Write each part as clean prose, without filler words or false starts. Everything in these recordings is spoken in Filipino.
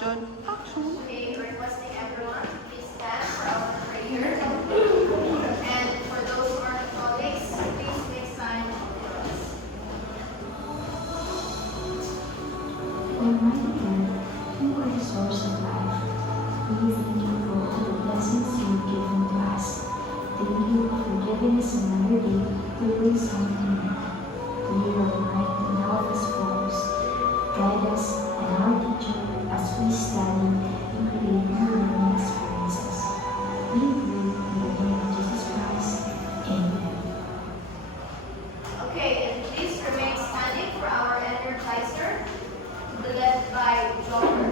Okay, requesting everyone to please stand for our prayer. And for those who are Catholics, please make sign of the cross. Almighty God, you are the source of life. We thank you for all the blessings you've given to us. Thank you for giving us another day to bring something new. May your mind and help us focus, guide us, and our teacher as we study and create new learning experiences. We pray in the name of Jesus Christ. Amen. Okay, and please remain standing for our energizer, to be led by Joker.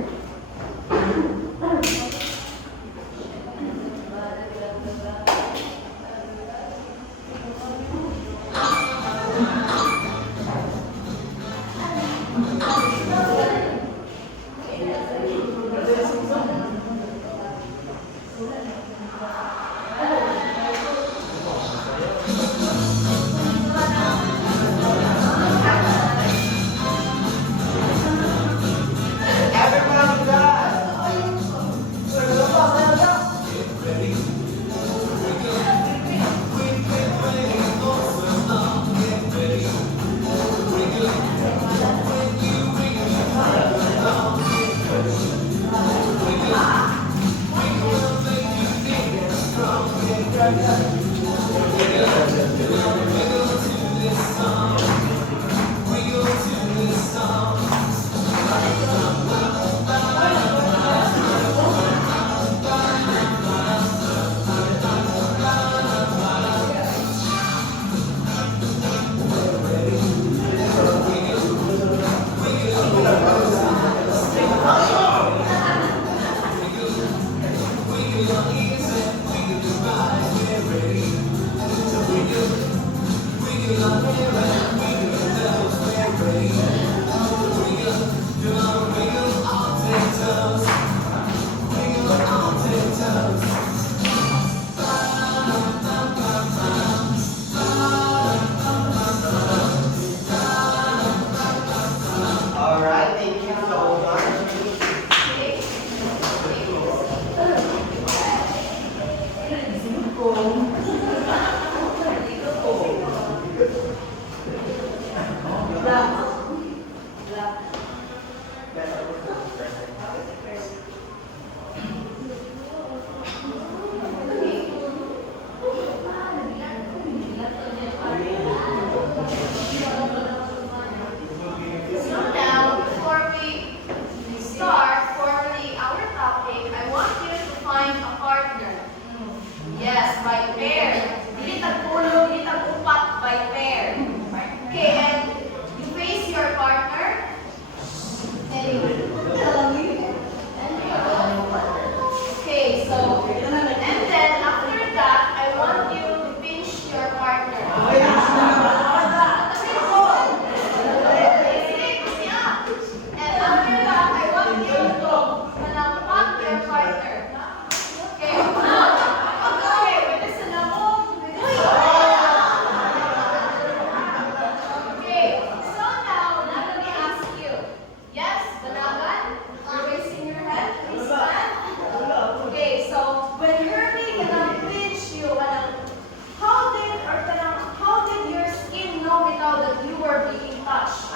Alright, thank you so much. So now, before we start formally our topic, I want you to find a partner. Yes, by pair. Dili tagpulong, dili tagupat, by pair. Okay, and you face your partner. Okay, so, and then after that, I want you to pinch your partner. And after that, I want you to panampak your partner. Okay, okay, pwede sa lamok. Okay, so now, let me ask you. Yes, Banagan, you're raising your hand, please stand. Okay, so when Herbie gonna pinch you, how did your skin know without that you were being touched?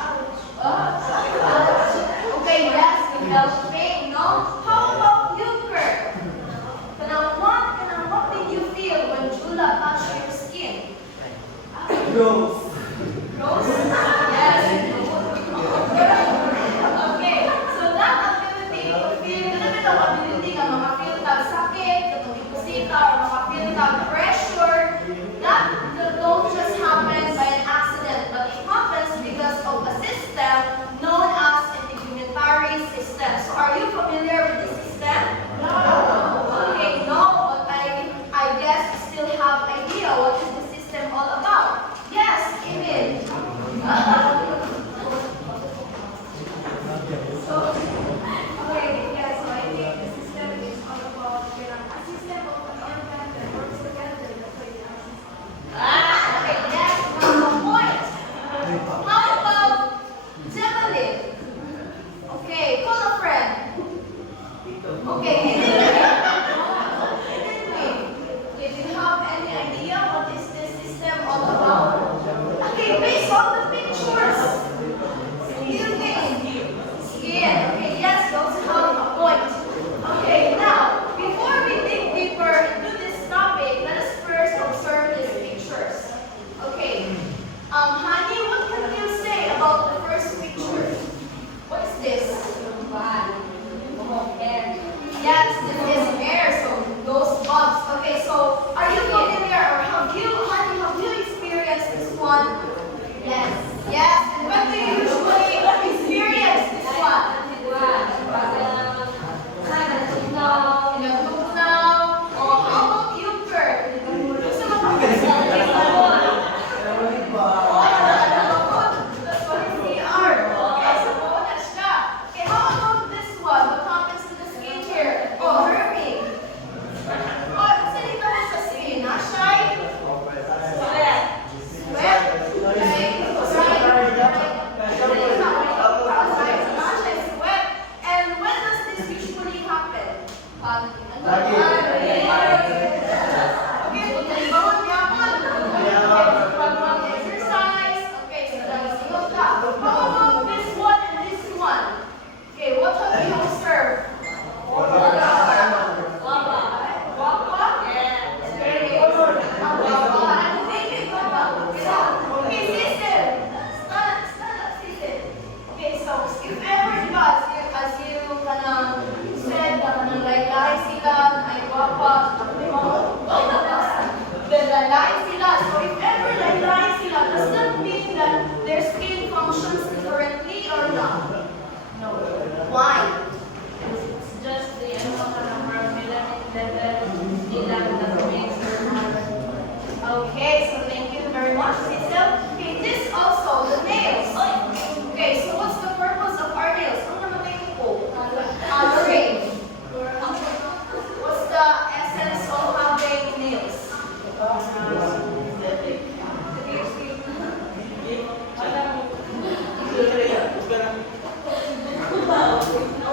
Okay, yes, you felt pain, no? How about you, Kurt? What did you feel when Jula touched your skin? Rose. Rose? Yes. Okay, so that activity, feel ability ka makafeel tag sakit, katong ikusita, or makafeel tag pressure, that don't just happen by an accident, but it happens because of a system known as integumentary system. So are you familiar with this system? No. Okay, no, but I guess you still have idea what is the system all about. Yes, Emil. So, okay, yeah, so I think the system is all about a system of an organ that works together. That's why it has okay, that's not the point. How about Gemini? Okay, call a friend. Okay, anyway, do you have any idea what is this system all about? Okay, based on the pictures. Skin. Okay, yes, those have a point. Okay, now, before we dig deeper into this topic, let us first observe these pictures. Okay, honey, what can you say about the first picture? What is this? Yes, this is hair, so those bugs. Okay, so are you familiar or honey, have you experienced this one? Yes. Yes, and when do you usually experience this one? In a group now. Oh, how about you, Kurt? Gusto mo ba? That's what is CR. Okay, so na siya. Okay, how about this one? What happens to the skin here? Oh, Hermie. Oh, salita mo sa skin, ha, Shai? Sweat. Okay. Sweat. And when does this usually happen? Lagi. Okay, pagkalibangon yapon. Pag mag-exercise. Okay, so nag-singot ka. How about this one and this one? Okay, what have you observed? Guapa? Very good. Ang guapa. Ano baby guapa? Okay, sister. Stand up, sister. Okay, so if ever, di ba, as you kanang said na kanang laylay sila, ay guapa, laylay sila. So if ever laylay sila, does that mean that their skin functions differently or not? No. Why? It's just the number of melanin level ilang that makes her Okay, so thank you very much, Cecil. Okay, this also, the nails. Okay, so what's the purpose of our nails? Ano naman tayo po? Shape. What's the essence of having nails?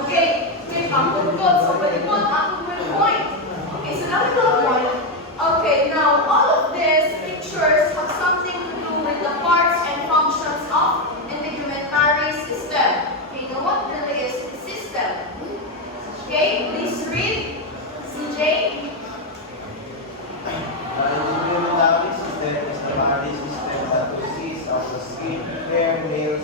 Okay, may pangkutgot. So, pwede po, ako may point. Okay, so now we know point. Okay, now all of these pictures have something to do with the parts and functions of integumentary system. Okay, now what really is the system? Okay, please read. CJ. The integumentary system is the body system that consists of the skin, hair, nails,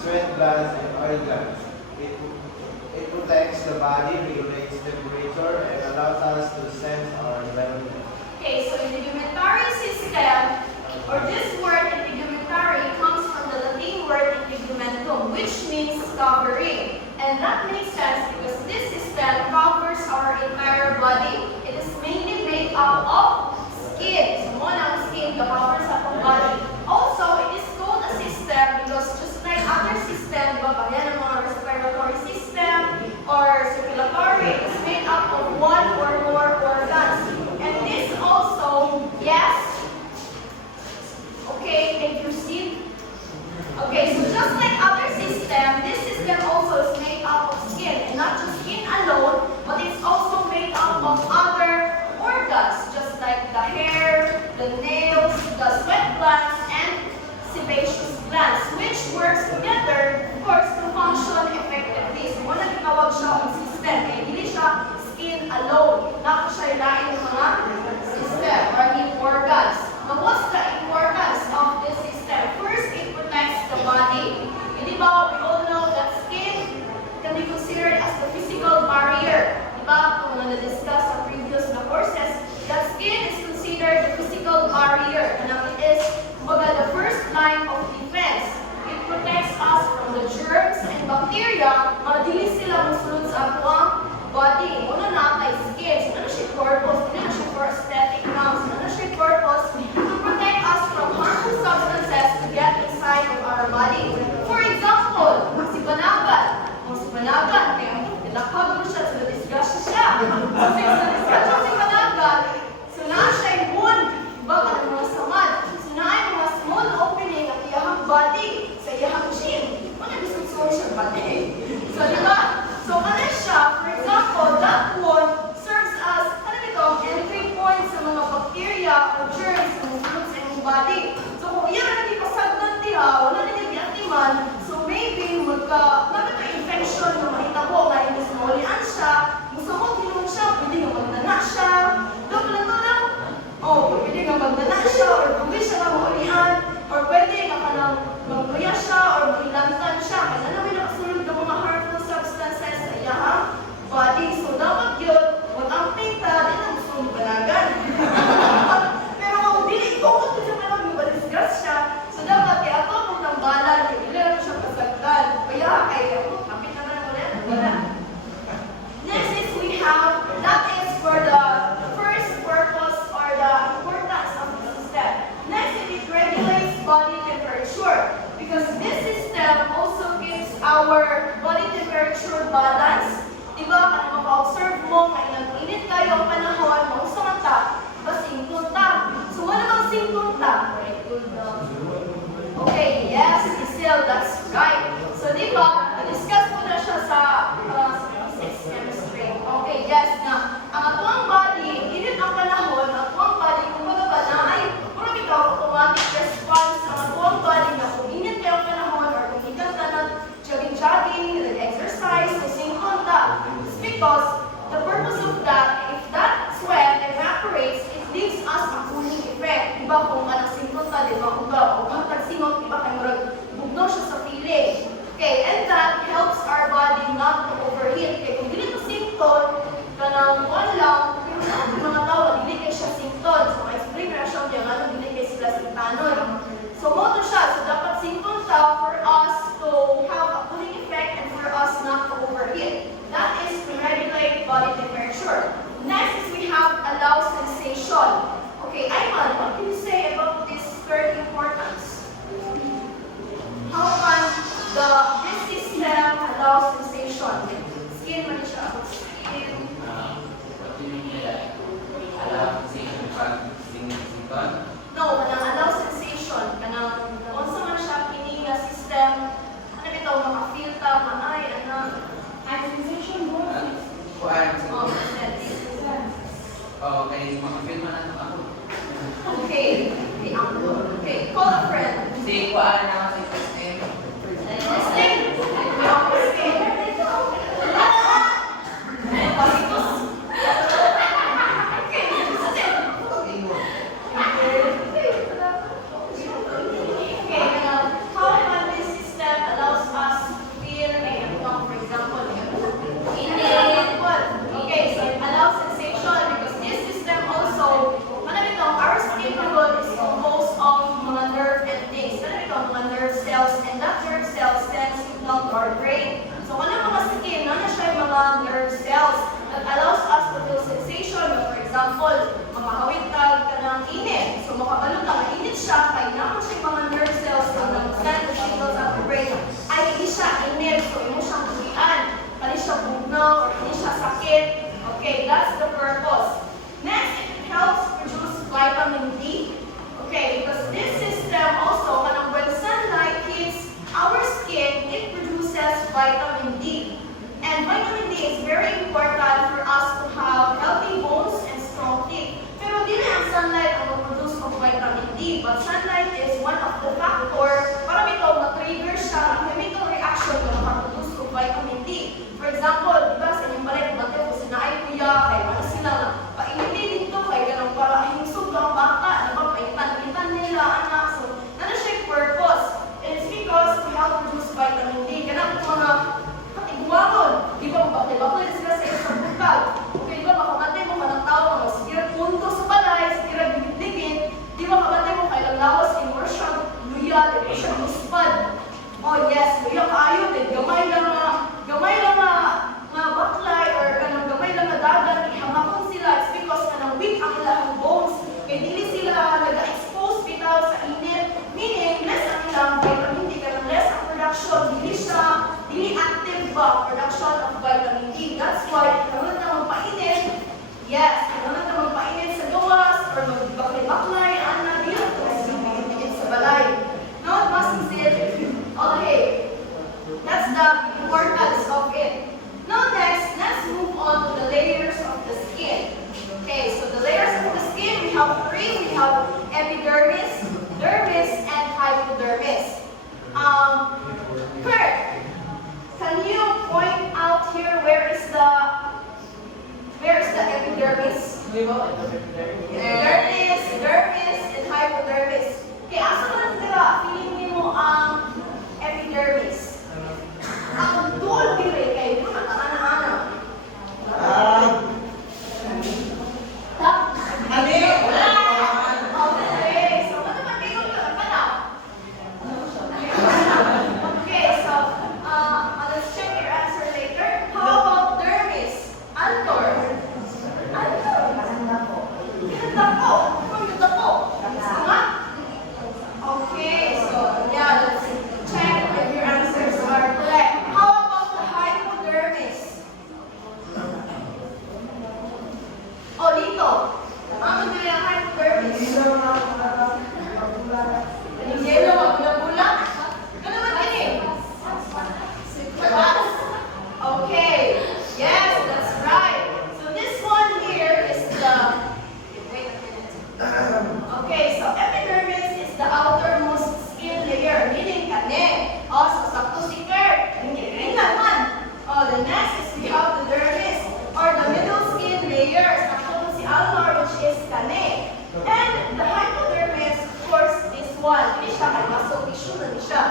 sweat glands, and oil glands. It protects the body, regulates temperature, and allows us to sense our environment. Okay, so integumentary system, or this word integumentary comes from the Latin word integumentum, which means covering. And that makes sense because this system covers our entire body. It is mainly made up of skin. So, mo ng skin covers our body. Also, it is called a system because just like other system, di ba, kaya ng mga respiratory system or circulatory, it is made up of one or more organs. And this also, yes? Okay, can you proceed? Okay, so just like other system, this system also is made up of skin. And not just skin alone, but it's also made up of other organs, just like the hair, the nails, the sweat glands, and sebaceous glands, which works together, of course, to function effectively. So, wala gitawag siya ang system. Kaya hindi siya skin alone. Naku siya ilain ng mga system or organs. Now, what's the importance of this system? First, it protects the body. Di ba, we all know that skin can be considered as the physical barrier. Di ba, kung na-discuss sa previous na courses, that skin is considered the physical barrier. And it is, kumbaga, the first line of defense. It protects us from the germs and bacteria, madili sila musulod sa ating body. Una na tayo skin. So, ano siya purpose? Hindi na siya for aesthetic grounds. Ano siya purpose? To protect us from harmful substances to get inside of our body. For example, si Banagan. Si Banagan, kaya nilakag mo siya, so na-discuss siya. So, na-discuss si Banagan, so na siya yung wound. Diba, ka ng mga samad. So, na yung mga small opening at iyahang body sa iyahang chin. Ano gusto siya body? So, diba? So, ano siya? For example, that have, that is for the first purpose or the importance of the system. Next, it regulates body temperature because this system also keeps our body temperature balance. Diba, kung maka-observe mo, kaya nag-init kayo ang panahon, mausang ang ta, basingkot ta. So, wala bang singkot ta? Okay, yes, still, that's right. So, diba, na-discuss ko na siya sa physics chemistry. Okay, yes, na ang atuang body, init ang panahon, ang atuang body, kung baga ba na ay, kung ikaw, automatic response ang atuang body na kung init kayo ang panahon or kung ikaw ka na jogging, exercise, singkot ta. It's because the purpose of that, if that sweat evaporates, it gives us a cooling effect. Diba kung anong singkot ta, diba kung tagsingot, diba kayo marag bugno siya sa feeling. Okay, and that helps our body not to overheat. Okay, kung dili ko singkot, kanang one lang, yung mga tao, dili kayo siya singkot. So, ma-explain na siya yung ano, dili kayo sila singtanon. So, moto siya. So, dapat singkot ta for us to have a cooling effect and for us not to overheat. That is to regulate body temperature. Next is we have allow sensation. Okay, Ayman, what can you say about this third importance? How can this system allow sensation? Skin man siya. Skin. What do you mean by that? Allow sensation pag singkot? No, kanang allow sensation. Kanang unsa man siya kini nga system. Ano bitaw maka-feel ta manay ana. Sensation mo. Kuan. Oh, yes. Oh, kay makafilm man ato ako. Okay. Okay, call a friend. Si kuan na si Christine. Skin. Our brain. So, ano mga skin, ano siya yung mga nerve cells that allows us to feel sensation. For example, makahawit ka ng init. So, makabalot ka, mainit siya, kaya naman siya yung mga nerve cells na nag-send the signals at the brain. Ay, hindi siya init. So, hindi mo siyang tulian. Hindi siya bugno, or hindi siya sakit. Okay, that's the purpose. Next, it helps produce vitamin D. Okay, because this system also, when sunlight hits our skin, it produces vitamin D. And vitamin D is very important for us to have healthy bones and strong teeth. Pero dili ang sunlight ang mag-produce ng vitamin D. But sunlight is one of the factor para bitaw ma-trigger siya ang chemical reaction na makaproduce ng vitamin D. For example, di ba sa inyong balay, kumantay po sinaay kuya, kaya ano sila na painitin dito, kaya ganang para hingsog ang bata, di ba, paitan nila, anak. So, ano siya yung purpose? It's because to help produce vitamin D. Ganang mga katiguangon. Di ba, bakit sila sa isang bukal? Okay, di ba, makamatay mo manang tao, sige, punto sa balay, sige, bibigligin. Di ba, makamatay mo kailang lawas, inor siya, luya, di ba siya luspad. Oh yes, luya kaayo, gamay lang nga baklay, or kanang gamay lang nga dagat, ihamakon sila. It's because kanang weak ang ilang bones. Kaya dili sila nag-expose bitaw sa init. Meaning, less ang ilang vitamin D, kanang less ang production, dili active ba production of vitamin D. That's why, kailangan na magpainit. Yes, kailangan na magpainit sa gawas, or magbaklay-baklay, dili ang tumasin sa balay. No, it must be said. Okay, that's the importance of it. Now next, let's move on to the layers of the skin. Okay, so the layers of the skin, we have three. We have epidermis, dermis, and hypodermis. Kurt, can you point out here where is the epidermis? Dermis, dermis, and hypodermis. Okay, asa man tira, feeling mo ang epidermis. Ang dual dire kay mo ana-ana. Okay, so ano man kayo ka? Okay, so let's check your answer later. How about dermis? Antor? one. Hindi siya kay muscle tissue na siya.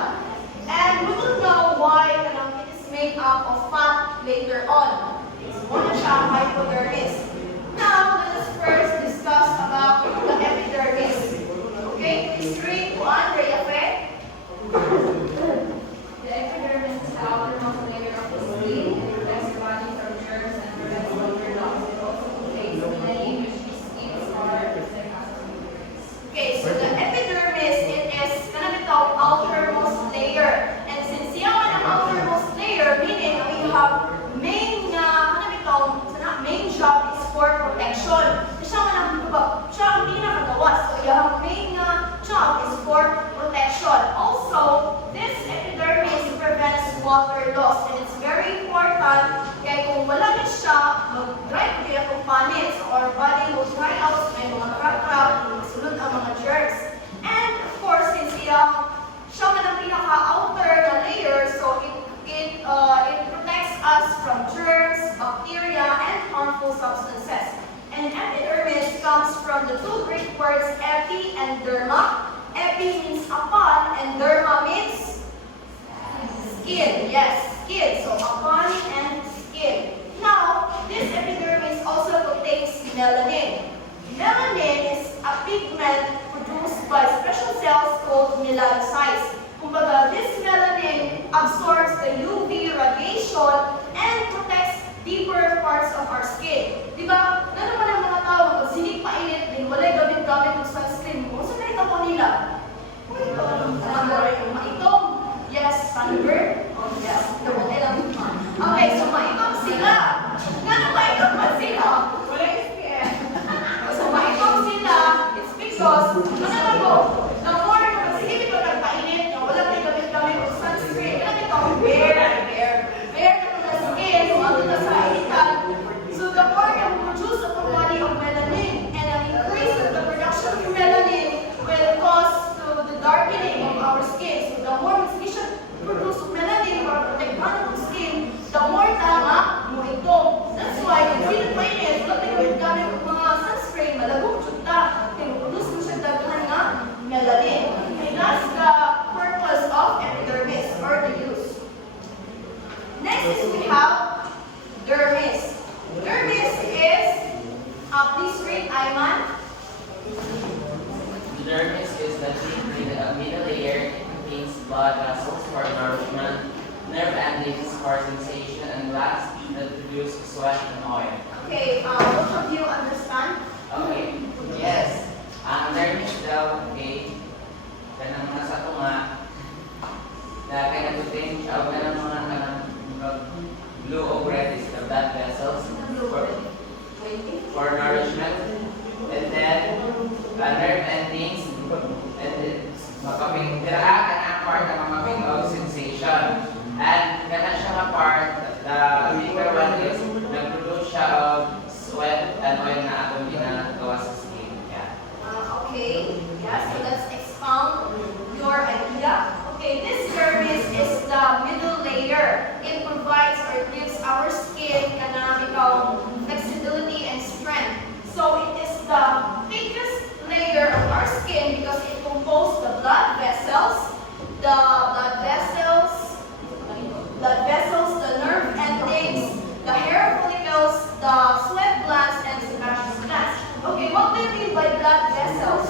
And we will know why it is made up of fat later on. Una siya hypodermis. Now, let us first discuss about the epidermis. Okay, please read one, Rhea Faye. The epidermis is the outermost layer of the skin and protects the body from germs and prevents motor loss. It also contains many which is skin scar and Okay, so the epidermis, it is gonna be called outermost layer. And since yan ang outermost layer, meaning we have main main job is for protection. Siya ang pinakagawas. So yung main job is for protection. Also, this epidermis prevents water loss. And it's very important kaya kung wala na siya, mag-dry kaya kung panit, so our body will dry out, may mga crack-crack, sunod ang mga germs. And of course, since siya man ang pinaka-outer na layer, so it protects us from germs, bacteria, and harmful substances. And epidermis comes from the two Greek words epi and derma. Epi means upon, and derma means skin. Yes, skin. So upon and skin. Now, this epidermis also contains melanin. Melanin is a pigment produced by special cells called melanocytes. Kumbaga, this melanin absorbs the UV radiation and protects deeper parts of our skin. Di ba? Ganun man ang mga tao, pag sinig painit din, wala'y gamit-gamit ng sunscreen. Kung saan nakita po nila? Maitom. Yes, sunburn. Oh, yes. Okay, so maitom sila. Ganun maitom ba sila? Walang SPF. So maitom sila, it's because, the more sige ito nagpainit, wala tayo gamit-gamit ng sunscreen. Kaya ito, bare na ito na skin, umabot na sa initan. So the more you produce of the body of melanin, and an increase of the production of melanin will cause to the darkening of our skin. So the more we should produce of melanin para protektahan ng skin, the more tama mo ito. That's why, kung sino painit, wala tayo gamit-gamit ng mga sunscreen, malagong tsuta. Produce mo siya daghan nga melanin. And that's the purpose of epidermis, or the use. Next is we have dermis. Dermis is, please read, Ayman. The dermis is the middle layer. It contains blood vessels for nourishment, nerve endings for sensation, and glands that produce sweat and oil. Okay, both of you understand? Okay. Yes. Ang dermis daw, okay, kanang nasa ito nga, na kinagutin, kanang mga blue or red is the blood vessels for nourishment, and then nerve endings, and then makaping diraan ka na part ng makaping sensation. And kana siya nga part, the bigger one is nag-produce siya of sweat and oil na atong ginagawa sa skin. Yeah. Okay, yes, so let's expound your idea. Okay, this dermis is the middle layer. It provides or gives our skin canonical flexibility and strength. So it is the thickest layer of our skin because it composes the blood vessels, the nerve endings, the hair follicles, the sweat glands, and sebaceous glands. Okay, what do you mean by blood vessels?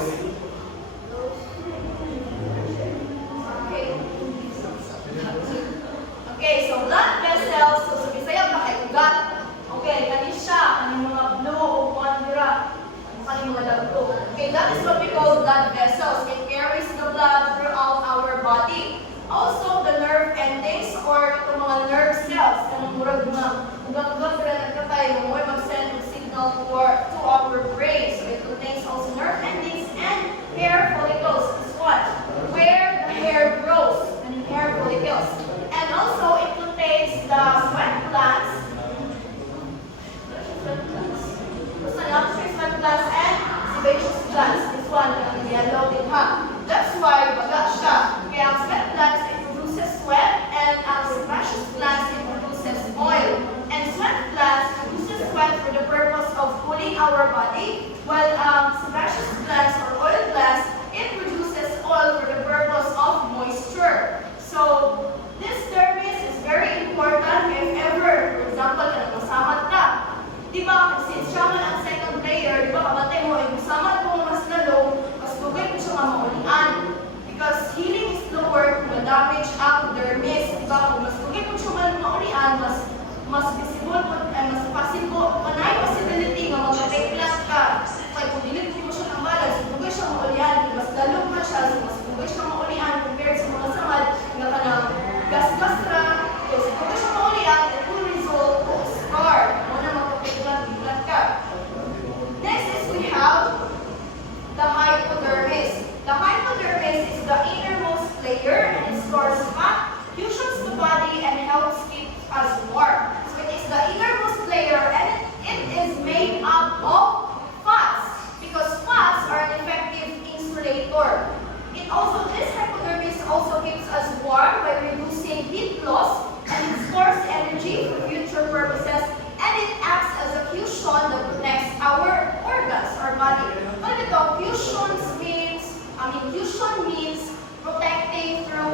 Okay, so blood vessels, so sa Bisaya ugat. Okay, kani siya, kani mga blue o pondra, kani mga dagko. Okay, that is what we call blood vessels. It carries the blood throughout our body. Also, the nerve endings or itong mga nerve cells, kanang murag mga ugat-ugat sila nagkatay, mo mag-send ng signal to our brain. So it contains also nerve endings and hair follicles. This one, where the hair grows, and hair follicles. And also, it contains the sweat glands. Sweat glands and sebaceous glands. This one, yung yellow din ha. That's why baga siya. Kaya ang sweat glands, it produces sweat, and ang sebaceous glands, it produces oil. And sweat glands produces sweat for the purpose of cooling our body, while sebaceous glands or oil glands, it produces oil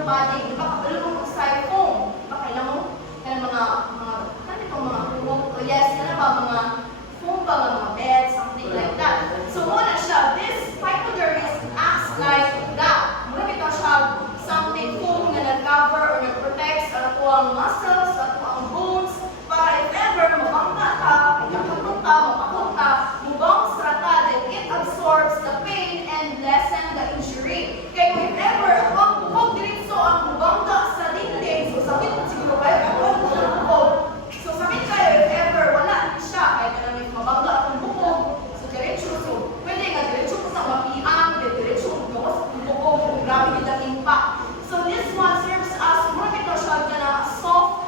body, di ba kapalo mo styrofoam? Di ba kailan mo? Kaya mga, ano ito, mga kumog, yes, ano ba, mga foam ba, mga bed, something like that. So, muna siya, this hypodermis acts like that. Muna ito siya, something foam na nag-cover or nag-protects sa ang muscles, sa ang bones, para if ever mabangka ka, ikapunta, mapapunta, mubang strata, then it absorbs the pain and lessen the injury. Kaya kung if ever, kung diritso ang mubangka sa dingding, so sakit mo siguro kayo, so sakit kayo if ever, wala siya, kahit na may mabangka akong bukog, so diretso, so pwede nga diretso ko sa mapiang, diretso ko sa bukog, kung grabe yung impact. So this one serves as, muna ito siya na soft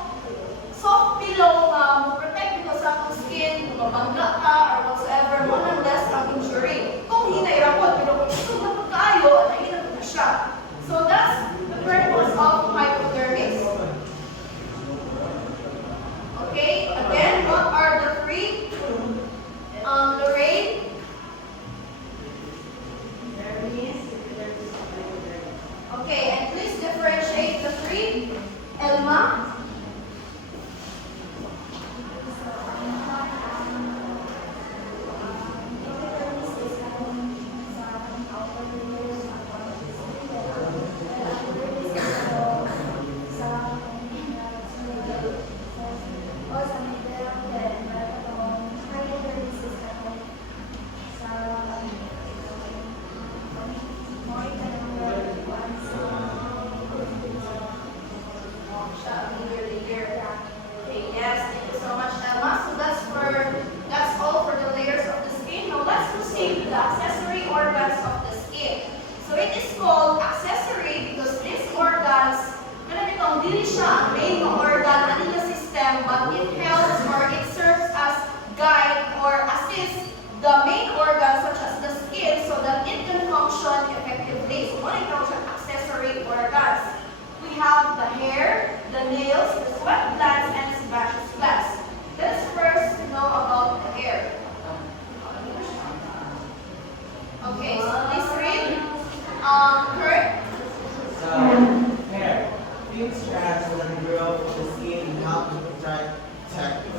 pillow na protect ito sa akong skin, kung mabangga ka or whatsoever, more or less ang injury. Kung hinay rapot, pero kung gusto na po tayo, nahinap na siya. So that's the purpose of hypodermis. Okay, again, what are the three? Lorraine? Okay, and please differentiate the three. Elma? Okay, yes, thank you so much, Elma. So that's all for the layers of the skin. Now let's proceed to the accessory organs of the skin. So it is called accessory because these organs, dili siya ang main organ in the system, but it helps or it serves as guide or assist the main organ such as the skin so that it can function effectively. So what are those accessory organs? We have the hair, the nails, the sweat glands, and sebaceous glands. Let's first know about the hair. Okay, so please read. Kurt? So, hair. Thin strands that grow from the skin and help to protect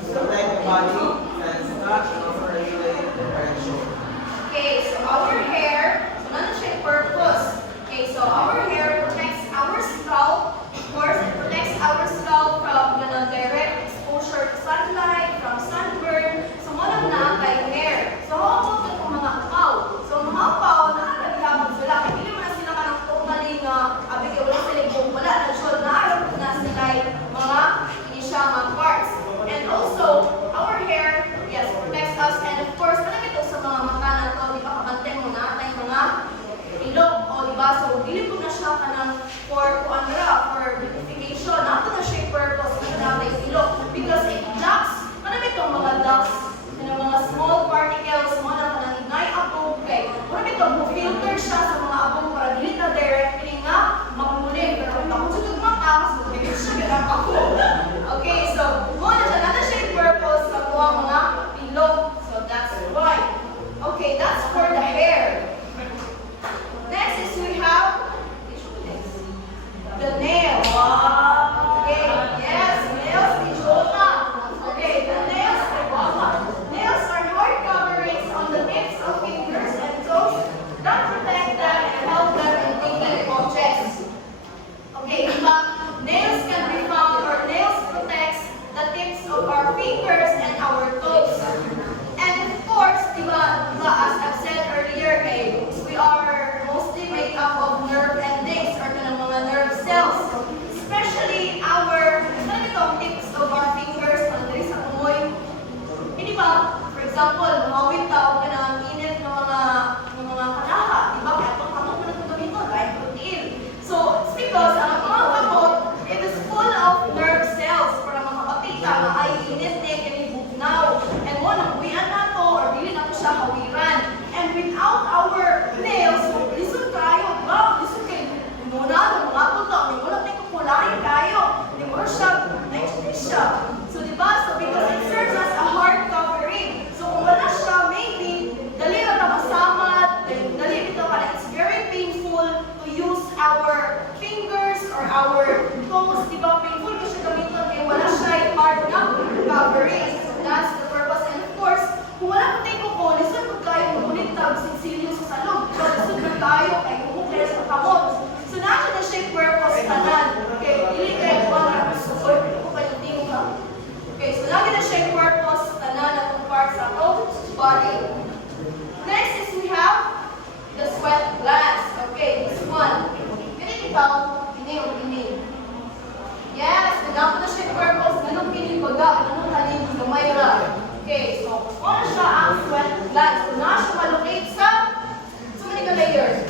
the body and not overrelated direction. Okay, so our hair, so none siya purpose. Okay, so our hair protects our scalp. Of course, it protects our scalp from direct exposure to sunlight, from sunburn. So, mo na kay hair. So, how about itong mga apaw? So, mga apaw, nakakagihapon sila. Kaya hindi mo na sila kanang totally nga, abig yung wala sila kung wala na siya, naarap na sila mga initial parts. And also, our hair, yes, protects us. And of course, alam ito sa mga mata na ito, di ba kabantay mo na tayong mga ilong, o di ba? So, dili po na siya kanang for beautification. Nato na siya yung purpose na natin ilong. Because it blocks, alam itong mga ducts, mga small particles, mga kanang ignite abog kay. Alam ito, filter siya sa mga abog para dili na directly nga makulim. Pero kung takot sa tugmata, so dili siya ganang abog. Okay, so, muna siya, nato siya yung purpose sa mga ilong. So, that's why. Okay, that's for the hair. Next is we have the nail. Okay, yes, nails ni Jota. Okay, the nails. Nails are hard coverings on the tips of fingers and toes that protect them and help them in taking objects. Okay, diba? Nails can be found, or nails protects the tips of our fingers and our toes. And of course, diba, as I've said earlier, we are mostly made up of nerve endings or mga nerve cells. Especially our tips of our fingers, dali sa kumoy. Hindi ba? For example, mahawit tao ka ng init ng mga kanaha. Diba? Kaya itong kamot mo na ito gamito, right? Protein. So, it's because ang mga kamot, it is full of nerve cells para makapakita na ay init na yung bugnaw. And mo, nangbuyan na to or dili na to siya hawiran. And without our nails, lisod tayo. Diba? Lisod kayo. Muna, mga tuto, may muna tayo kukulain tayo. May muna siya, siya. So, diba? So, because it serves as a hard covering. So, kung wala siya, maybe, Kung wala po tayo ko, lisod po kayo ngunit tag sinsilyo sa salog. So, lisod po tayo kay kumukler sa kamot. So, nasa na siya purpose tanan. Okay, dili kayo ko ang support ko kayo tingin ha. Okay, so lagi na siya purpose tanan ng part sa whole body. Next is we have the sweat glands. Okay, this one. Ganit ikaw, ini. Yes, ganap na siya purpose. Ganun pinipagda, ganun halin, gamay ra. Okay, so ano siya ang sweat glands? So na siya malocate sa many layers.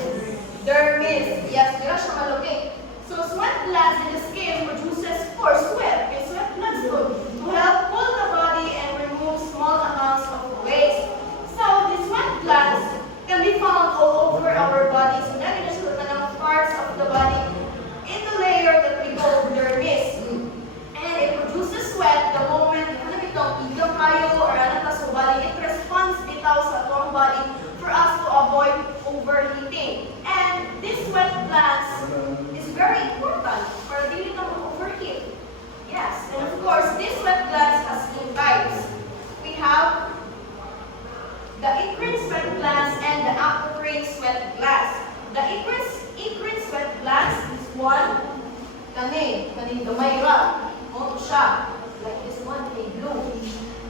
Dermis. Yes, dira siya malocate. So sweat glands in the skin produces for sweat. Okay, sweat glands to help cool the body and remove small amounts of waste. So the sweat glands can be found all over our body. So na siya ng parts of the body in the layer that we call dermis. And it produces sweat the moment igang kayo or anata sa body, it responds bitaw sa atong body for us to avoid overheating. And this sweat glands is very important para dili na overheat. Yes, and of course, this sweat glands has two types. We have the eccrine sweat glands and the apocrine sweat glands. The eccrine sweat glands is one kaning gamay ra. Mo siya. Like this one, a blue.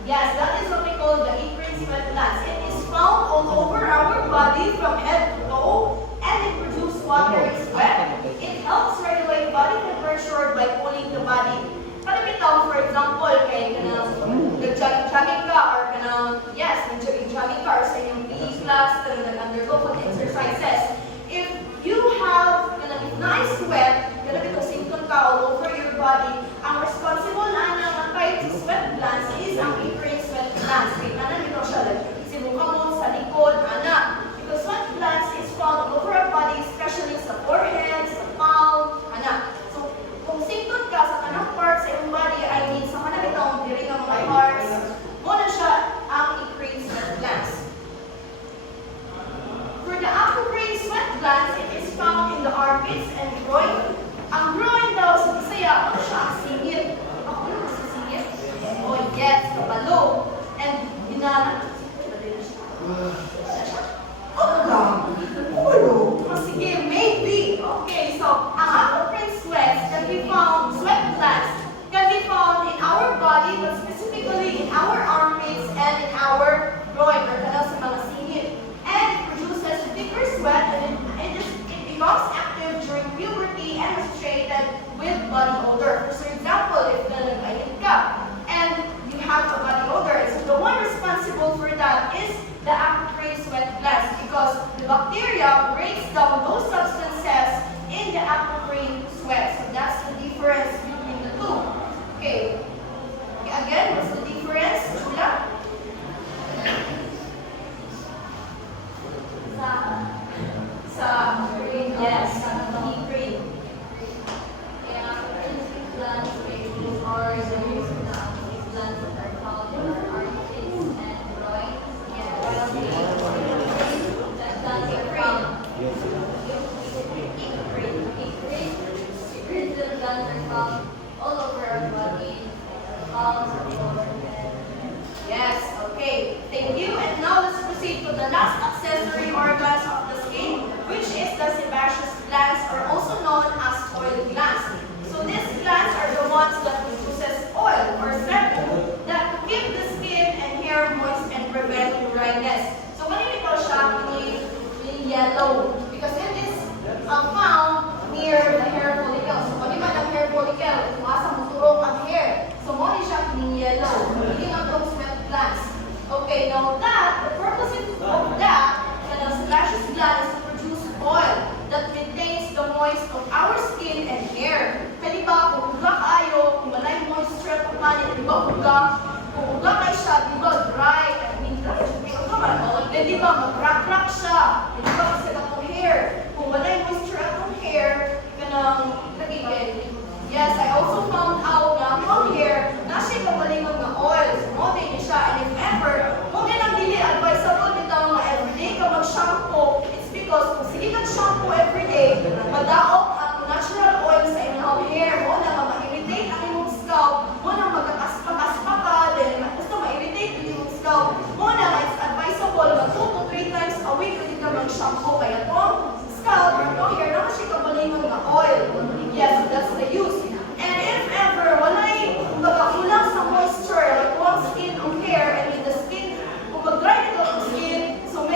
Yes, that is what we call the eccrine sweat glands. It is found all over our body from head to toe, and it produces watery sweat. It helps regulate body temperature by cooling the body. Kalimitan, for example, kay nag-jogging ka or nag-jogging ka or sa inyong PE class, nag-undergo exercises. If you have nice sweat, symptom ka all over your body, ang responsible na type of sweat glands is ang eccrine sweat glands. Kaya nito siya, sibukamon sa likod, because sweat glands is found all over our body, especially sa forehead, sa palm, So, kung symptom ka sa kanang part sa iyong body, sa kanang itong diri ng mga parts, muna siya ang eccrine sweat glands. For the apocrine sweat glands, it is found in the armpits and groin. Ang groin daw sa Bisaya, ano siya? Ang singit. Ako naman sa singit. Oh yes, kabalo. And dinala. Sige, maybe. Okay, so ang apocrine sweats can be found, sweat glands can be found in our body, but specifically in our armpits and in our groin, or kanal sa mga singit. And it produces thicker sweat, and it becomes active during puberty and associated with body odor. For example, if nag-ayit ka and you have a body odor, so the one responsible for that is the apocrine sweat glands, because the bacteria breaks down those substances in the apocrine sweat. So that's the difference between the two. Okay. Again, what's the difference, Chula? Yes, eccrine. Yeah, these glands are the reason that these glands are found in our armpits and groin. Yeah, while the glands are found. Eccrine glands are found all over our body, palms, forehead. Yes, okay. Thank you. And now let's proceed to the last accessory organs of the skin, which is the sebaceous glands, or also known as oil glands. So these glands are the ones that produces oil or sebum that keep the skin and hair moist and prevent dryness. So when you call siya in yellow, because it is found near the hair follicle. So kung man ang hair follicle, asa muturong ang hair. So mo ni siya in yellow. Hindi ang those sweat glands. Okay, now that the purpose of that, the sebaceous gland is to produce oil that maintains the moist of our skin and hair. Kaya diba, kung uga kayo, kung walay moisture at panin, diba uga, kung uga kayo siya, diba dry, then diba mag-crack siya, diba kasi itong hair, kung walay moisture at hair, kanang nagiging. Yes, I also found out na ang hair, na siya kawalingon ng oil, so mo din siya, and if mag-shampoo. Kaya itong scalp or itong hair, naman siya kabalingon na oil. Yes, that's the use. And if ever, walay kulang sa moisture, like one skin on hair, and if the skin, kung mag-dry nito ang skin, so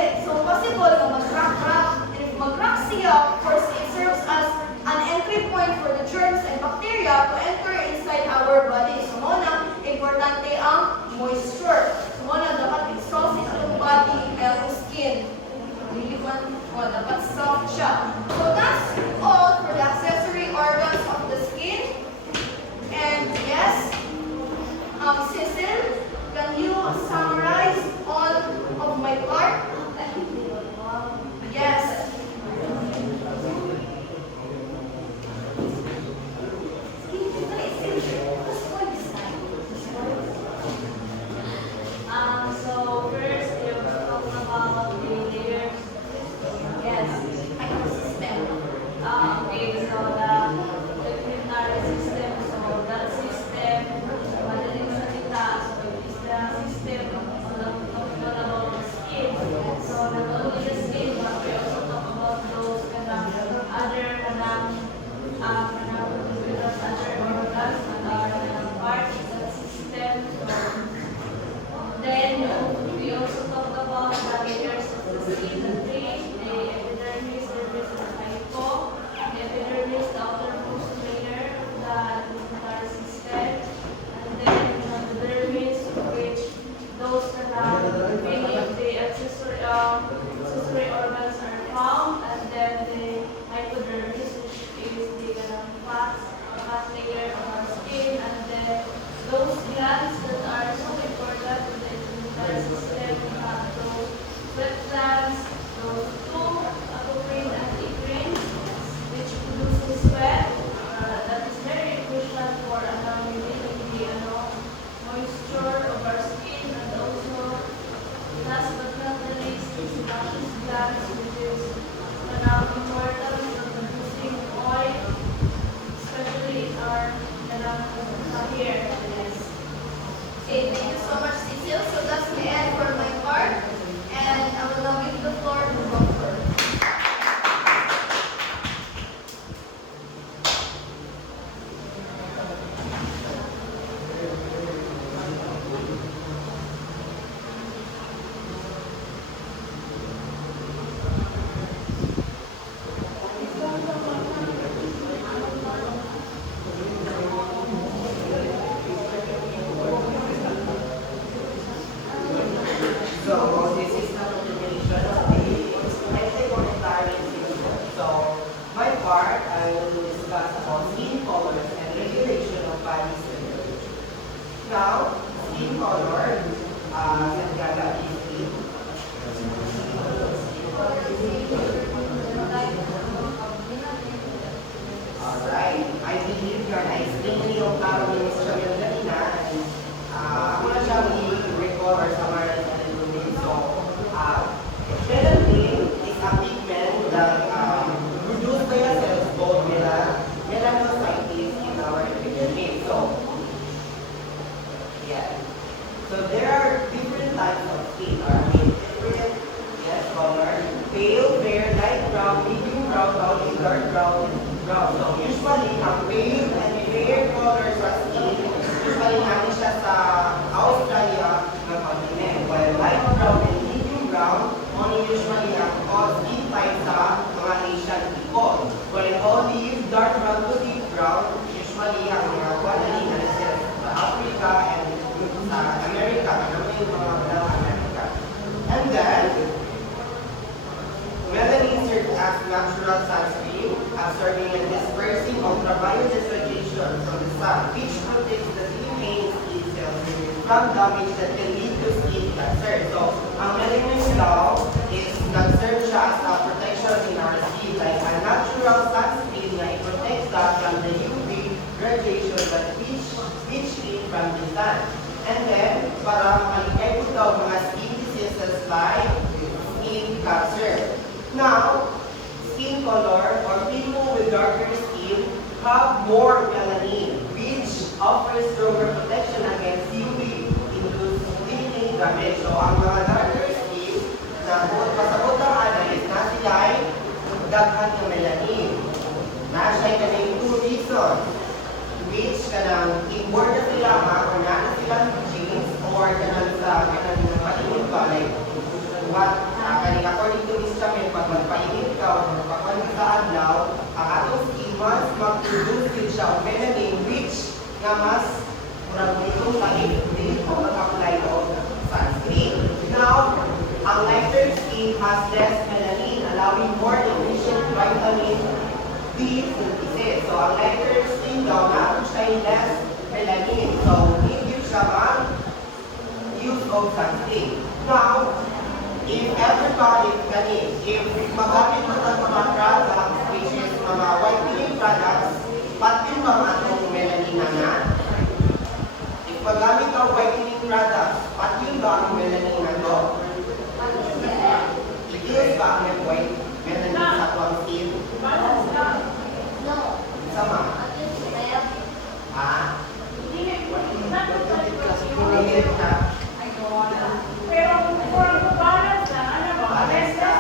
possible na mag-crack. And if mag-crack siya, of course, it serves as an entry point for the germs and bacteria to enter inside our body. So, muna, importante ang moisture. So, muna, dapat exhaust sa itong body ang skin. Lilipan, dapat soft siya. So, that's all for the accessory organs of the skin. And yes, Cecil, can you summarize all of my part? Yes. So first, you talk about the layers. Yes. I have a system. Okay, so the pituitary system. So that system, madaling salita. So it is the system talking about the skin. So not only the skin, but we also talk about those other other organs that are part of that system. Then we also talked about the layers of the skin, the three, the epidermis, dermis, and hypo. The epidermis, the outermost layer of the pituitary system, and then the dermis, which those many of the accessory organs are found, and then the hypodermis, which is the fat layer of our skin, and then those glands that are so important to the pituitary system, those sweat glands, those two, apocrine and eccrine, which produces sweat. That is very crucial for maintaining the moisture of our skin, and also, last but not the least, is sebaceous glands, which is important for producing oil, especially in our hair. Yes. Okay, thank you so much, Cecil. So that's the end for my part. And I will now give the floor to Doctor. So this is the continuation of the anti-monetary system. So my part, I will discuss about skin colors and regulation of body temperature. Now, skin color, Santiago is skin. Alright, I believe you're extremely yung taro ni Mr. Yonganina. Ako na siya i-recall or summarize a little bit. So, melanin is a pigment that produced by a cells called melanocytes in our epidermis. So, yeah. So there are different types of skin. Are different, yes, color. Pale, fair, light brown, medium brown, olive, dark brown, brown. So usually, ang pale and fair colors sa skin, usually namin siya sa Australia na continent. While light brown and medium brown, only usually ang all skin type sa mga Asian people. While olive, dark brown to deep brown, usually ang mga quality na sa Africa and sa America, naman yung mga Black America. And then, melanin serves as natural sunscreen, absorbing and dispersing ultraviolet radiation from the sun, which protects the skin skin cells from damage that can lead to skin cancer. So, ang melanin daw is nag-serve siya as a protection in our skin, like a natural sunscreen na it-protects us from the UV radiation that reach in from the sun. And then, para makaligay po daw mga skin diseases like skin cancer. Now, skin color or people with darker skin have more melanin, which offers stronger protection against UV-induced skin damage. So, ang mga darker skin na pasabot ng ano is not daghan ng melanin. Na siya kaning two reasons, which kanang inborn na sila or na silang genes or kanang sa kanang mainit ba, like what, kaning according to this kami, pag magpainit ka o magpakuan ka sa adlaw, ang atong skin mas mag-produce din siya o melanin, which nga mas murag nitong kahit dito mag-apply o sunscreen. Now, ang lighter skin has less melanin, allowing more efficient vitamin D synthesis. So, ang lighter skin daw, natin siya less melanin. So, hindi siya use of sunscreen. Now, if ever if magamit mo ng mga products, which is mga whitening products, pati ba atong melanin na? If magamit ang whitening products, pati ba ang melanin na to? It ba ang white melanin sa tuwang skin? No. Sama. At least red. Ha? Hindi Kulit ka. Pero kung balance na, ano ba? Balance na.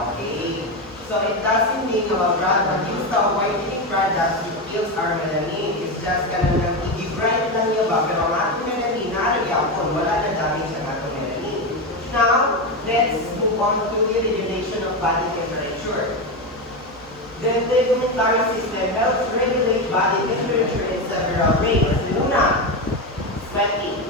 Okay. So it doesn't mean na mag use the whitening products it kills our melanin. It's just kanang i-bright lang niya ba? Pero ang ating melanin, naaragyan wala na damage ang ating melanin. Now, let's move on to the regulation of body temperature. The integumentary system helps regulate body temperature in several ways. Una, sweating.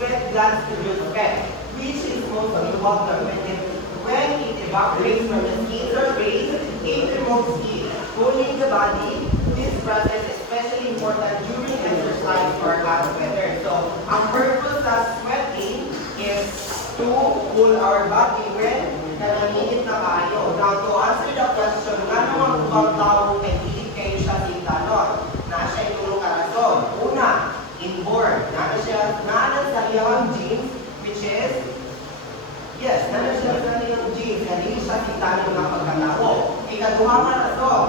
Sweat glands produce sweat, which is mostly water. When it evaporates from the skin surface, it removes heat, cooling the body. This process is especially important during exercise or hot weather. So, ang purpose of sweating is to cool our body when nanginit na kayo. Now, to answer the question, nga naman kung tao ay hilig kayo siya sintalon, na siya itulong karason. Una, inborn. Nana sa iyang genes, which is, yes, nana siya sa iyang genes, na hindi siya sintalon ng pagkalaho. Ikaduha ka rason,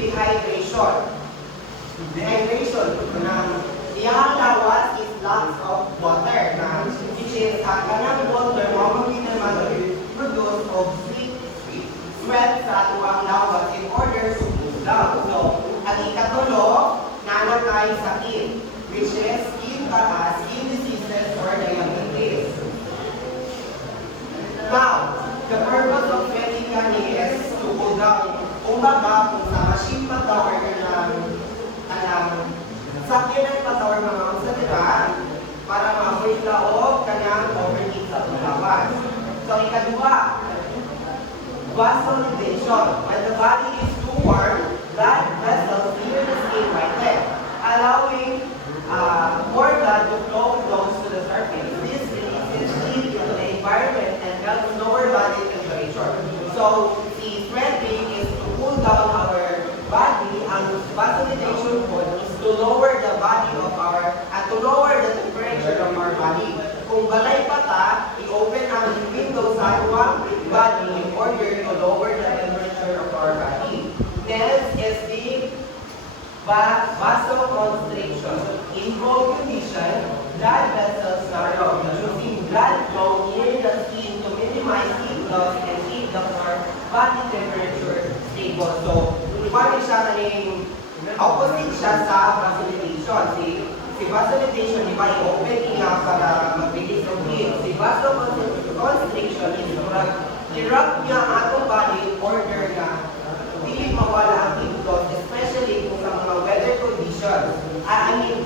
dehydration. Dehydration, iyang lawas is lots of water, which is, kanang water, mamagin naman produce of sweat sa atuang lawas in order to cool down. So, ang ikatulo, nanatay sakit, which is skin diseases or diabetes. Now, the purpose of sweating is to cool down. Kung baga, kung sa machine patawar ka ng sakyan ay patawar mga sa tira, para ma-avoid laog kanyang overheat sa lawas. So, ikadua, vasodilation. When the body is too warm, blood vessels near the skin whiten, allowing more blood to flow close to the surface. This releases heat into the environment and helps lower body temperature. So, the sweating is to cool down our body, and vasodilation is to lower the body of to lower the temperature of our body. Kung balay pa ta, i-open ang window sa ating body in order to lower the temperature of our body. Next is the vasoconstriction. In cold condition, blood vessels narrow, reducing blood flow near the skin to minimize heat loss and keep the body temperature stable. So, paano siya kaning opposite siya sa vasodilation. Si vasodilation, di ba, i-open niya para magbilis ng heat. Si vasoconstriction is i-wrap niya ang atong body in order na hindi mawala ang heat loss, especially kung sa mga weather conditions.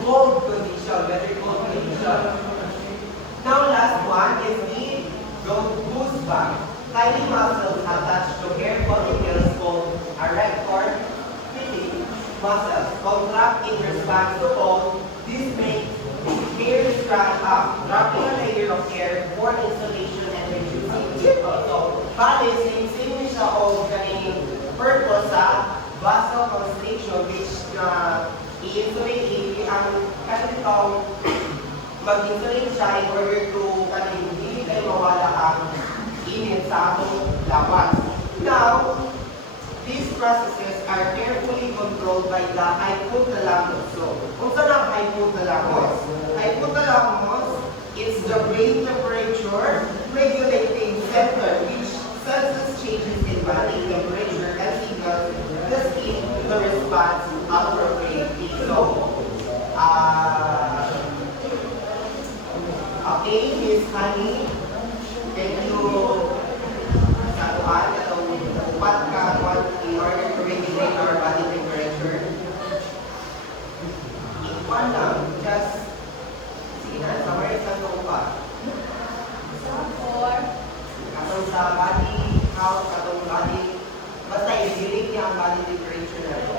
Cold condition, weather cold condition. Now, last one is the goosebump. Tiny muscles attached to hair follicles called erector pili muscles contract in response to cold. This makes hair stand up, dropping a layer of hair for insulation and reducing heat loss. So, bali, same siya o ganing purpose sa vasoconstriction, which i-insulate ang kanitong mag-insulate siya in order to hindi kayo mawala ang init sa atong lawas. Now, these processes are carefully controlled by the hypothalamus. So, kung saan ang hypothalamus? Hypothalamus is the brain temperature regulating center which sets temperature and signal the skin to respond appropriately. So, okay, Miss Honey, thank you sa tuhan katong upat ka in order to regulate our body temperature. Ikuan lang, just sige na, summarize lang itong upat. Katong sa body count, katong body, basta i-regulate niya ang body temperature na ito.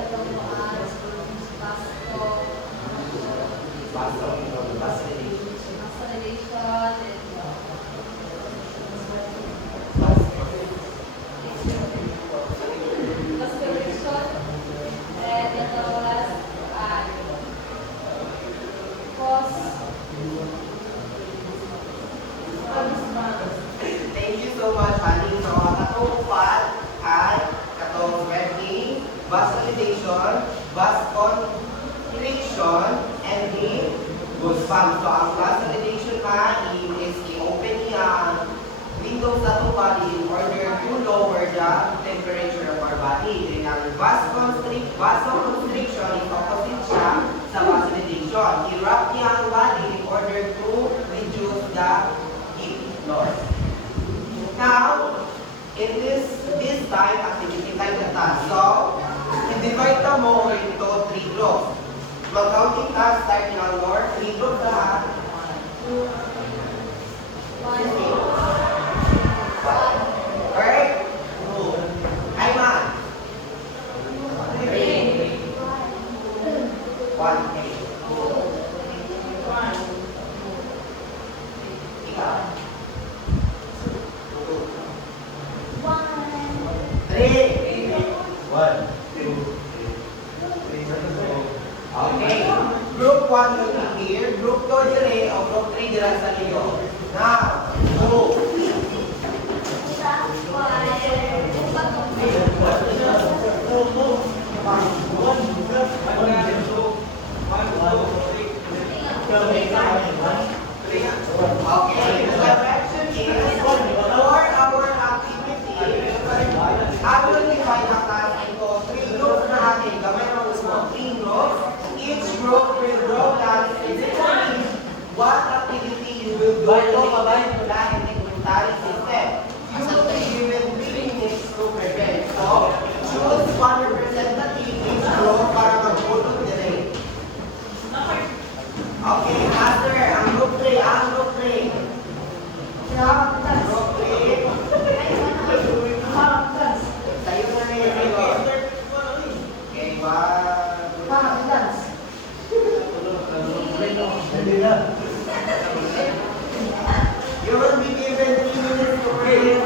Thank you so much, honey. So, katong upat ay katong breathing, vasodilation, vasoconstriction, and the goosebumps. So, ang vasodilation na is i-open niya windows sa itong body in order to lower the temperature of our body. Then, ang vasoconstriction is opposite siya sa vasodilation. I-wrap niya ang body in order to reduce the heat loss. Now, in this time, activity time na task. So, i-divide na mo into 3 groups. Mag-counting task starting on north, 3 groups lahat. 1. Alright? Ayman. 3. 1. Ikaw. 3. 1, 2, 3. Okay. Group 1 will be here. Group 2 dire o group 3 dira sa liyo. Now, go. Okay, the direction is for our activity. I will divide the class into 3 groups na ating gamay ng usmo. 3 groups. Each group will draw plans physically what activity you will do in the documentary system. You will be given 3 minutes to prepare. So, choose one representative each group para mag-ulog dire. Okay, master, ang group 3, ang group 3. Group 3. Tayo na rin. Okay, 1. You will be given 3 minutes to pray.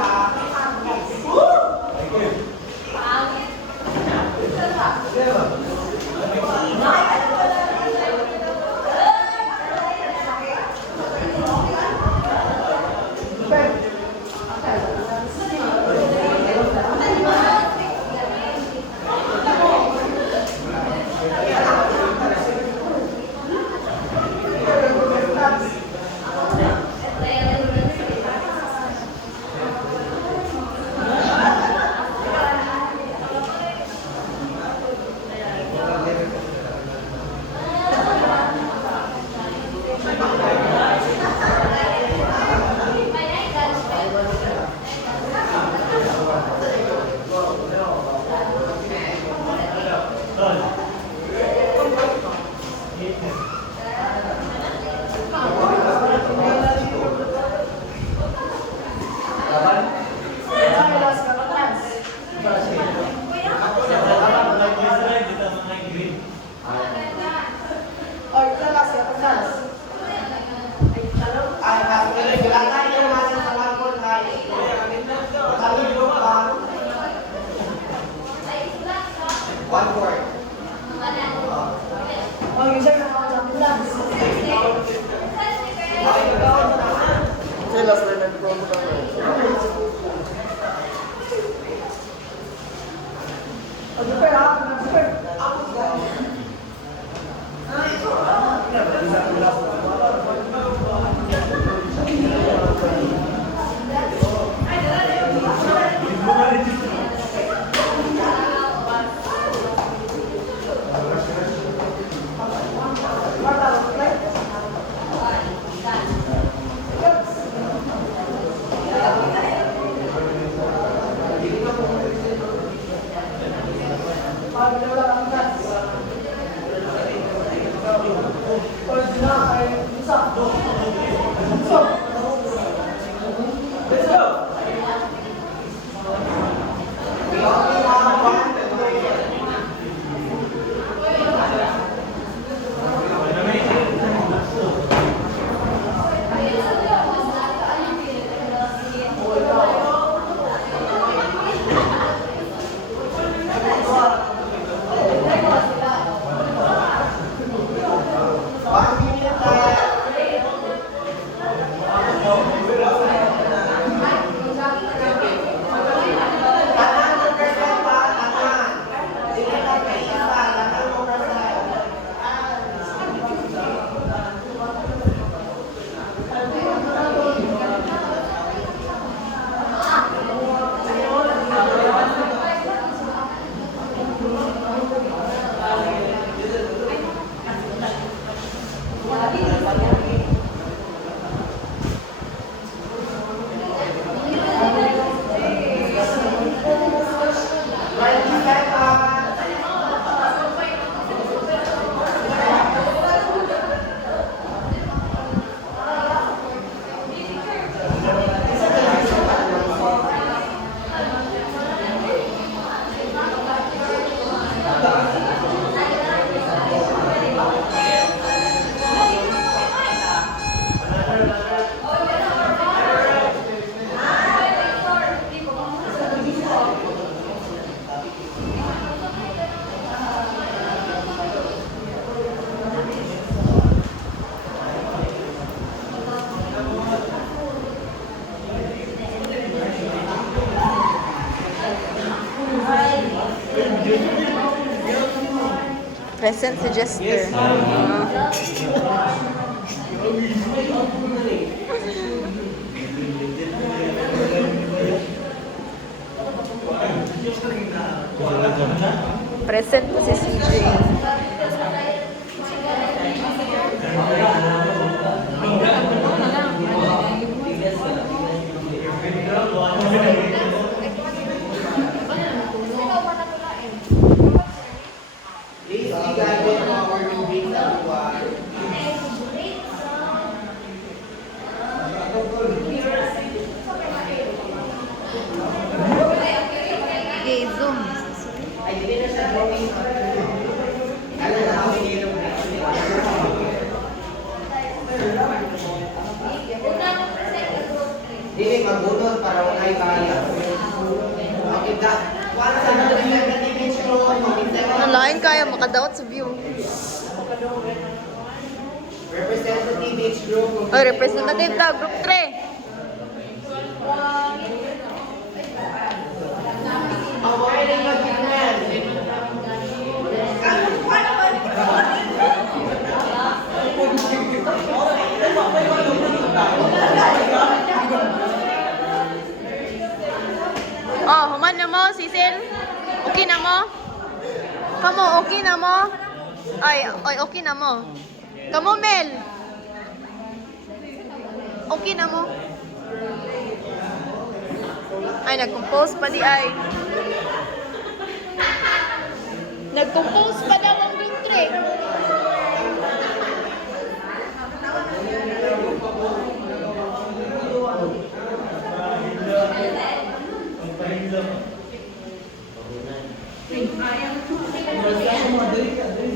Tanan mo present pa, tanan. Dili ka kay isa, tanan mo present. Present si Jester. Present po si CJ. Please be guided to our rubrics, everyone. Okay, zoom. Ay, hindi na siya drawing. Ano na ako hinirap na. Dili, magbunod para wala kaya. Okay, once a representative each group, Ang lain kaya makadaot sa view. representative each group. Oh, representative daw, group 3. Away na mag-tignan. Oh, human na mo, Cecil? Okay na mo? Kamu, okay na mo? Ay, okay na mo. Kamu, Mel? Okay na mo? Ay, nag-compose pa di ay. Nag-compose pa daw ang group 3.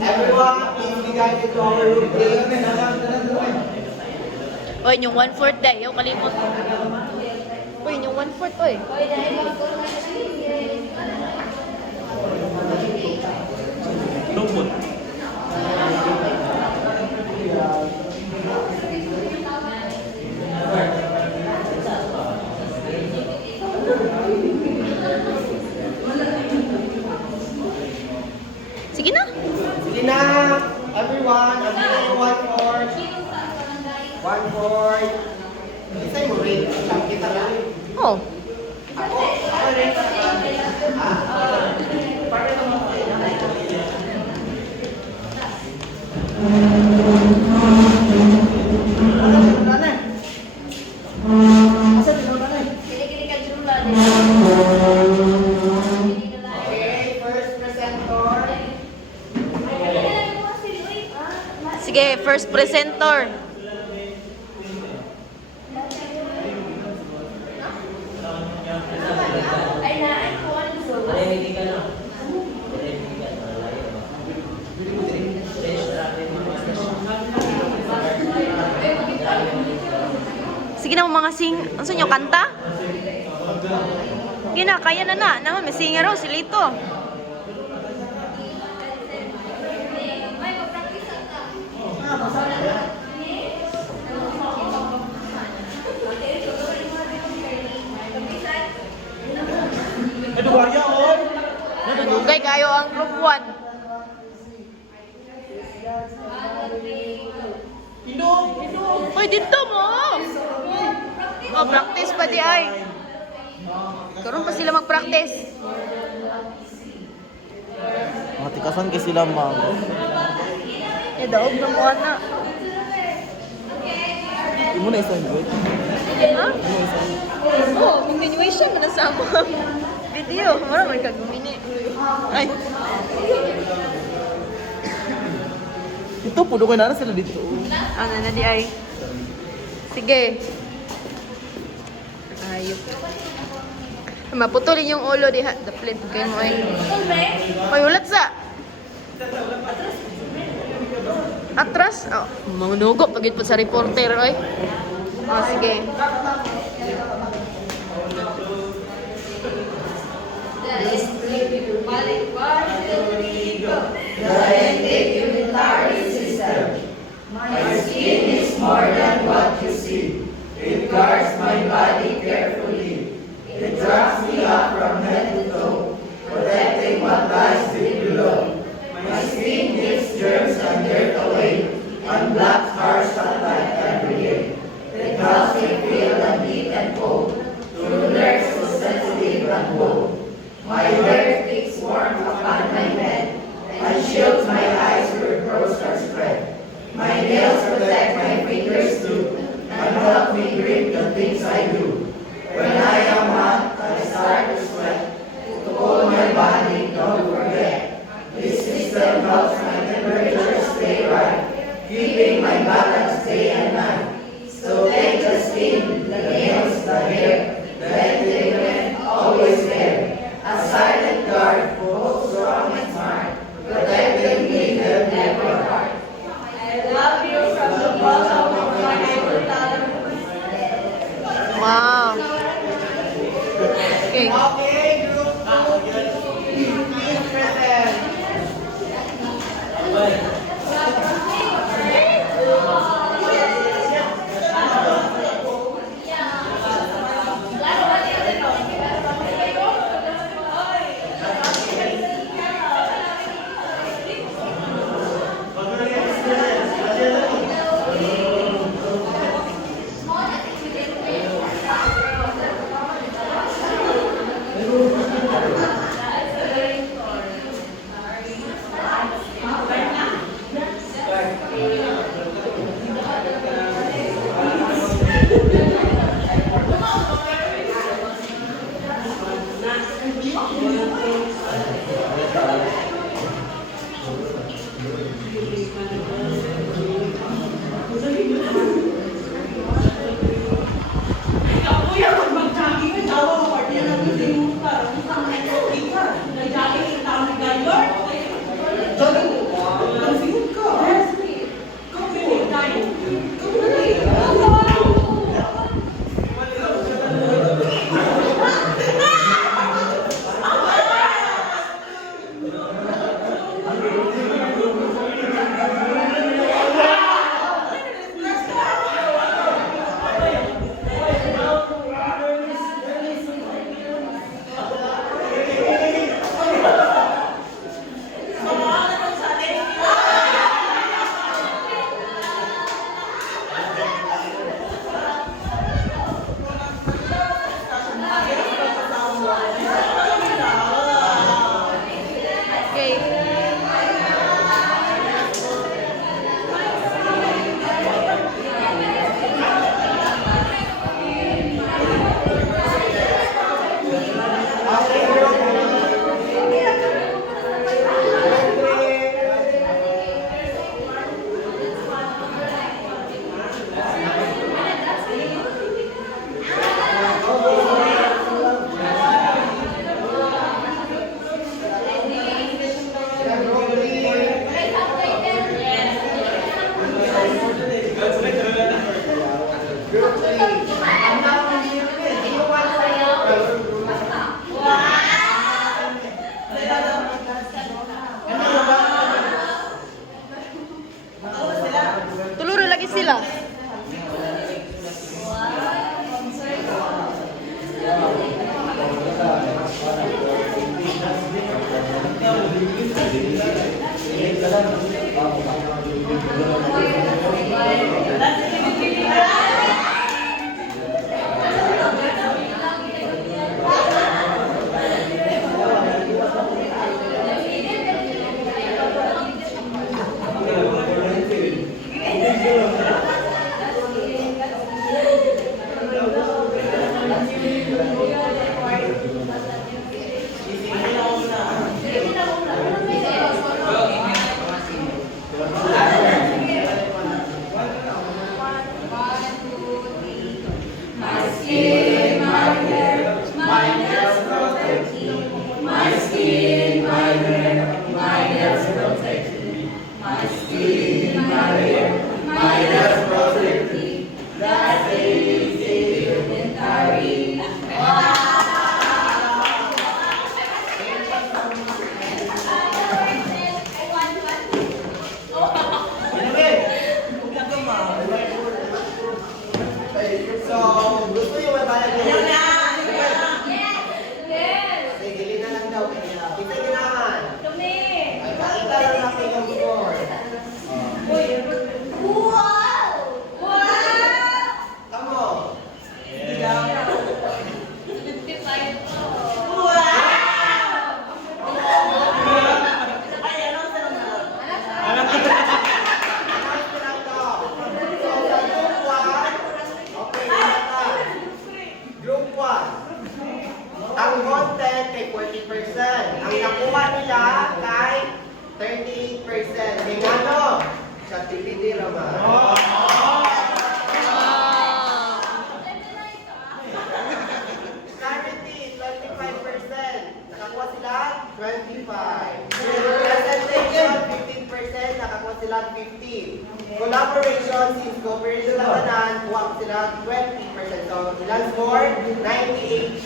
Everyone, please be guided to our rubrics. Oy, yung 1/4 day, yung kalimot. Uy, yung 1/4, oy. Sige na. Sige na, everyone, again, 1/4. 1/4. Isa'y mo rin, lang kita lang. Oh. Ako rin. Okay, first presenter. Sige, first presenter. Sige na mga sing... Ano sa inyo, kanta? Sige na, kaya na na. Naman, may singer raw, si Lito. kayo ang group 1. Uy, dito mo! Oh, practice pa di ay. Karoon pa sila mag-practice. Matikasan kay sila ma'am. Eh, daog na mo na. Imo na isang good. Ha? Oh, continuation na sa mo. Video, mara man ka gumini. Ay, Ito pudo ko na sila dito. ano na di ay. Sige. Ayop. Maputulin yung ulo diha. Daplit kayo mo ay. Hoy, ulat sa. Atras? Oh, manugo pagit po sa reporter, oy. Oh, sige. My hair takes warmth upon my head, and shields my So, gusto yung mabayag yung... Yes! Sige, na lang daw. Kita ginaman. Kami! Ay, pakita lang natin yung score. Wow! Wow! Kamo. Announce lang to. So, sa group 1, okay, na. Group 1. Ang content kay 40%. Ang nakuha nila kay 38%. Kaya ano? Sa TPD naman. Clarity, 25%. Nakakuha sila 25. Presentation, 15%. Nakakuha sila 15. Collaboration, since cooperation na tanan, kuha sila 20%. So, ilan score? 98%.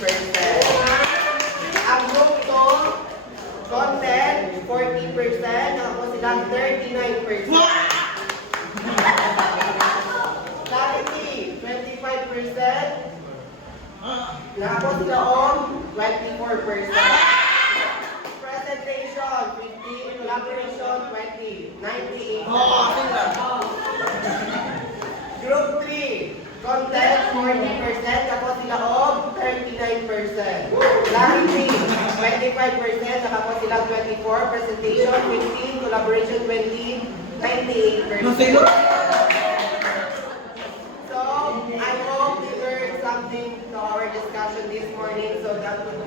Ang group 2, content, 40%. Nakakuha sila 39%. Clarity, 25%. Nakakuha sila on 24%. Presentation, 15. Collaboration, 20. 98%. Group 3. Content, 40%. Nakakuha sila on 39%. Clarity, 25%. Nakakuha sila 24. Presentation, 15. Collaboration, 20. 98%. So, I hope you learned something to our discussion this morning. So that would